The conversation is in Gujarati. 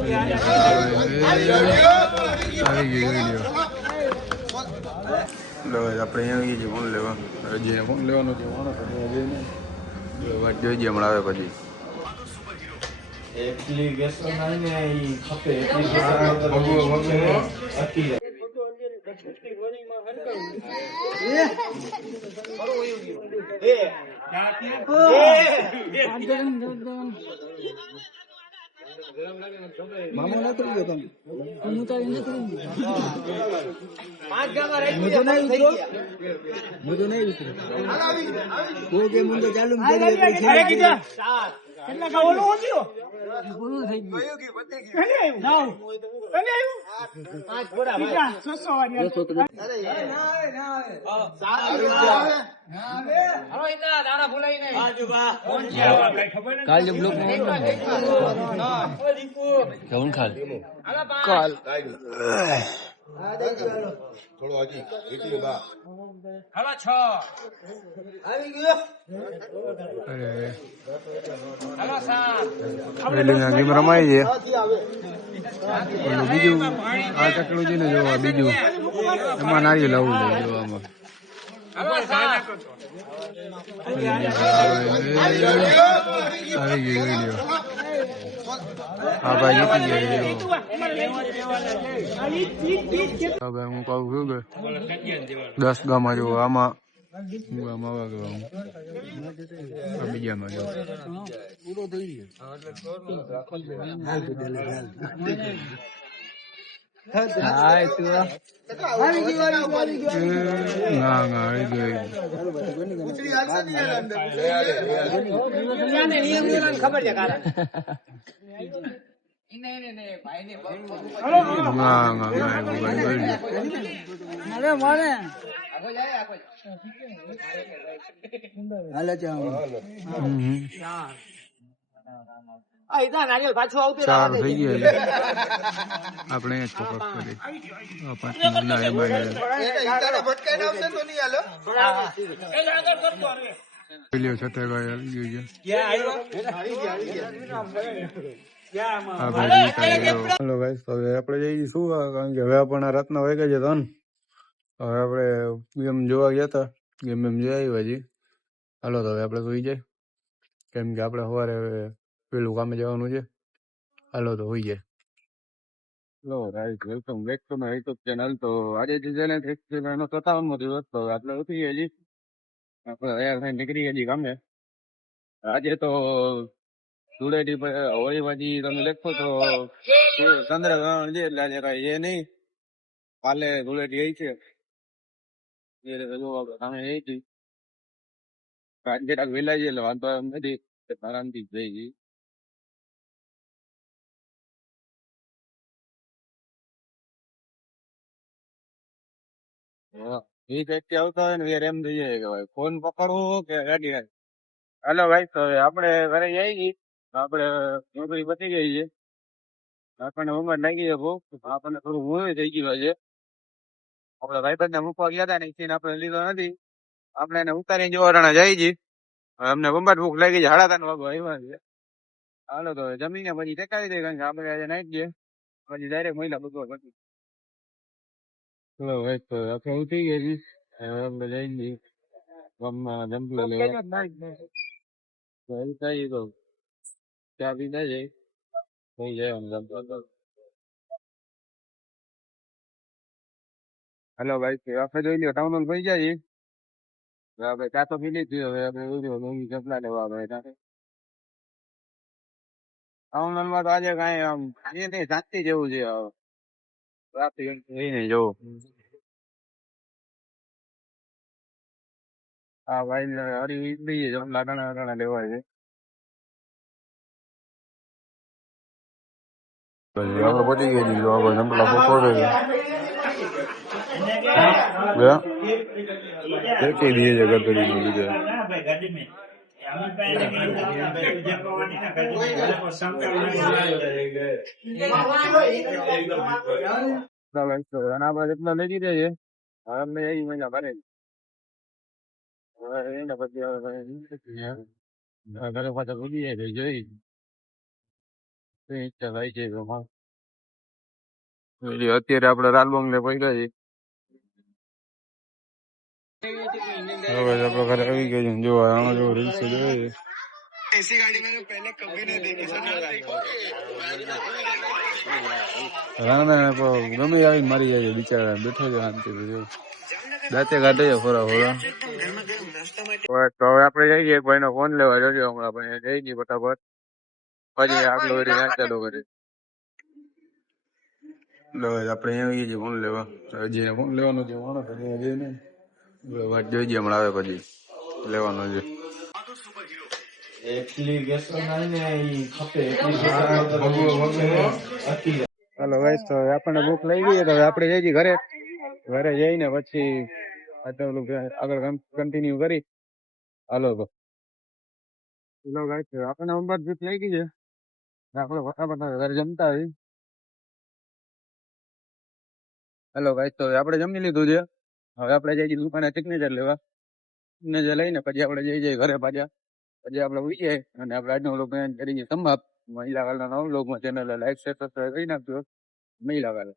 આવી ગયો વિડીયો આપણે અહીંયા આવી જઈએ ફોન લેવા હજી ફોન લેવાનો છે વાત જોઈ હમણાં આવે પછી એપ્લિકેશન આવીને ઈ ખપે મામો નથી ગયો તમે હું તો નથી પાંચ ગામમાં રહી મુજો નહીં ઉતરો કોઈ કે મુંડો ચાલુ કરી કેટલા કા ઓલો હોજો પૂરું થઈ ગયું કે પતે ગયું નાવ કને આવ્યું પાંચ ઘોડા ભાઈ 600 અરે ના આવે સારું આવે ના આવે હરો ઇના દાણા ભૂલાઈ નહીં આજુ બા કોણ છે આવા કઈ ખબર નથી કાલ બ્લોક ના ઓ દીપુ કેવું ખાલ કાલ થોડો હજી વીટી બા હલો 6 આવી ગયો હલો 7 ગેમ રમાય છે બીજું આ ટેકનોલોજી ને જોવા બીજું એમાં નારિયેલ લાવવું જોઈએ જોવામાં આવી ગયો વિડીયો હા ભાઈ જીતી ગયા હું કહું છું કે 10 ગામમાં જો આમાં બીજામાં જો પૂરો થઈ ચાર થઈ ગયા આપણે હેલો ગાઈસ હવે આપણે જઈએ શું કારણ કે હવે આપણને રાતના વાગ્યા છે ધન હવે આપણે ગેમ જોવા ગયા હતા ગેમ જોઈ આવ્યા હજી હાલો તો હવે આપણે સુઈ જાય કેમ કે આપણે સવારે પેલું કામે જવાનું છે હાલો તો હોઈ જાય hello guys welcome back to my YouTube channel તો આજે જે ચેલેન્જ એનો 57મો દિવસ તો આટલે ઉઠી હજી આપણે તૈયાર થઈને નીકળી હજી કામે આજે તો ધૂળેટી હોળી બાજી તમે લખો તો ચંદ્રગ્રહણ છે એટલે આજે કઈ એ નહીં કાલે ધૂળેટી આવી છે સામે એ હતી આજે વેલા છે એટલે વાંધો એમ નથી આરામથી જઈ જઈ એ વ્યક્તિ આવતા હોય ને યાર એમ થઈ જાય કે ભાઈ ફોન પકડવો કે ગાડી હાલો ભાઈ તો આપણે ઘરે જઈ ગઈ આપણે નોકરી પતી ગઈ છે આપણને ઉંમર લાગી છે બહુ આપણને થોડું મોડું થઈ ગયું છે આપડે ભાઈબંધ ને મૂકવા ગયા હતા ને સીન આપણે લીધો નથી આપણે એને ઉતારીને જોવાના જાય છે અમને બંબાટ ભૂખ લાગી છે 3:30 વાગો આવ્યા છે હાલો તો જમીને પછી ટેકાવી દે કારણ કે આપણે આજે નાઈટ છે પછી ડાયરેક્ટ મહિલા બધો પછી ચલો ભાઈ તો આપણે ઉઠી ગયા છીએ આપણે જઈ જઈએ ગામમાં જંપલો લેવા થઈ તો ચા પી ના જાય થઈ જાય હેલો ભાઈ આપણે જોઈ લ્યો ટાઉન હોલ થઈ જાય આપણે ચા તો પી લીધી હવે આપણે જપલા લેવા આવે ટાઉન હોલ માં તો આજે કઈ આમ એ નહીં શાંતિ જેવું છે ટ્રાફિક નહીં જવું હા ભાઈ હરી દઈએ જમલા ઘણા લેવા છે આપણે પહોંચી ગયા છીએ આપણે જમલા પકોડે કેટલી દીએ છે ગદડી નું લીધે આપડે જેટલા લઈ દીધા છે હવે અમને એ મજા ભરે એને પછી ઘરે પાછા ભૂલી જાય જોઈ ઈચ્છા થાય છે એમાં. અત્યારે આપડે લાલ બંગલે પહોંચ્યા છીએ. હવે આપડે ઘરે આવી ગયા છે. જો આમાં જો રીલ્સ જોઈએ છે. રાણા ગમે આવીને મારી જાય છે બિચારા, બેઠો છે શાંતિથી જો. દાંતે કાઢે છે ફોરા ફોરા. તો હવે આપડે જઈએ એક ભાઈ નો ફોન લેવા જજો હમણાં ભાઈ જઈ ગઈ ફટાફટ. પછી આગળ વધી ના ચાલુ કરી. આપડે અહીંયા આવીએ છીએ ફોન લેવા. હજી ફોન લેવાનો છે માણસ હજી નહીં. વાત જોઈ હમણાં આવે પછી લેવાનો છે. એપ્લિકેશન આવીને ઈ ખપે હાલો ગાઈસ, તો આપણને ભૂખ લઈ ગઈ તો હવે આપણે જઈ છીએ ઘરે. ઘરે જઈને પછી આગળ કન્ટિન્યુ કરી. હાલો તો ચલો ગાઈસ, આપણને અંબાદ ભૂખ લઈ ગઈ છે. આપણે ફટાફટ ઘરે જમતા આવી. હેલો ગાઈસ, તો આપણે જમી લીધું છે. હવે આપણે જઈ છીએ દુકાને સિગ્નેચર લેવા. સિગ્નેચર લઈને પછી આપણે જઈ જઈએ ઘરે પાછા. પછી આપણે ઉઈ જાય અને આપણે આજનો વ્લોગ કરી સમાપ્ત. મહિલા કાલના નવા વ્લોગમાં ચેનલ લાઈક શેર સબસ્ક્રાઈબ કરી નાખજો. મહિલા કાલ.